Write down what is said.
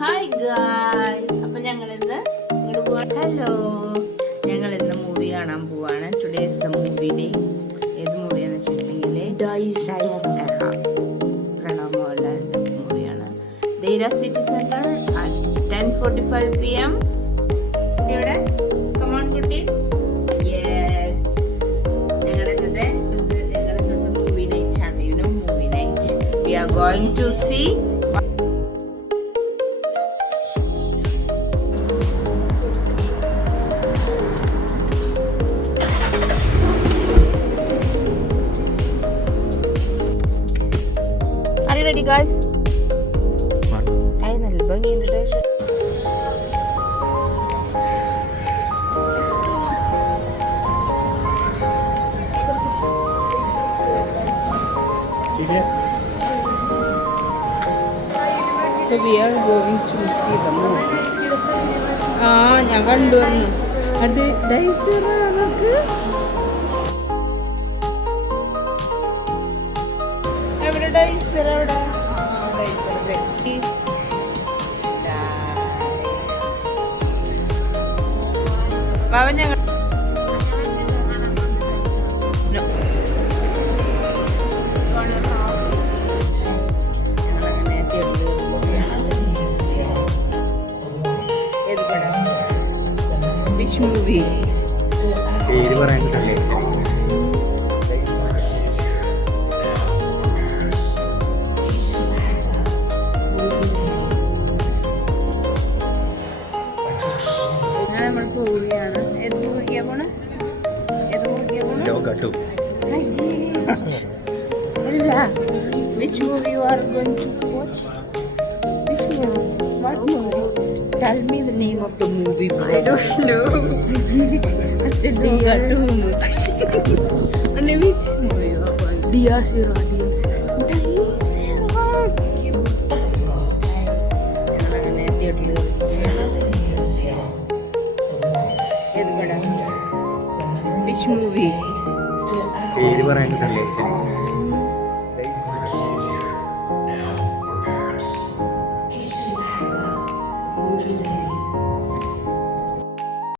Hi guys, അപ്പം ഞങ്ങളിന്ന് ഇങ്ങോട്ട് പോവാൻ. ഹലോ, ഞങ്ങളിന്ന് മൂവി കാണാൻ പോവാണ്. Today's movie day. ഏത് മൂവിയാണെന്ന് വെച്ചിട്ടുണ്ടെങ്കിൽ പ്രണവ് മോഹൻലാലിൻ്റെ മൂവിയാണ്. Dheera city centre 10:45 PM. ഇവിടെ കമോൺ കുട്ടി. യെസ്, ഞങ്ങളുടെ മൂവി നൈറ്റ് ആണ്. Movie night we are going to see. Ready guys? Ay, നല്ല ഭംഗിയുണ്ട്. So we are going to see the movie. ഞാൻ കണ്ടു വന്നു. അത് ഡൈസർ നമുക്ക് എവിടെ ഡൈസർ എവിടെ? ഞങ്ങൾ വിച്ച് മൂവി? പേര് പറയാൻ നമ്മൾ പോവുകയാണ്. ഏത് മൂവിക്കാ പോണേ? അല്ല, which movie you are going to watch? Which movie? What movie? Tell me the name of the movie, bro. I don't know. It's a Yoga 2 movie. And which movie you are going to? Diasira. Which movie? പേര് പറയാൻ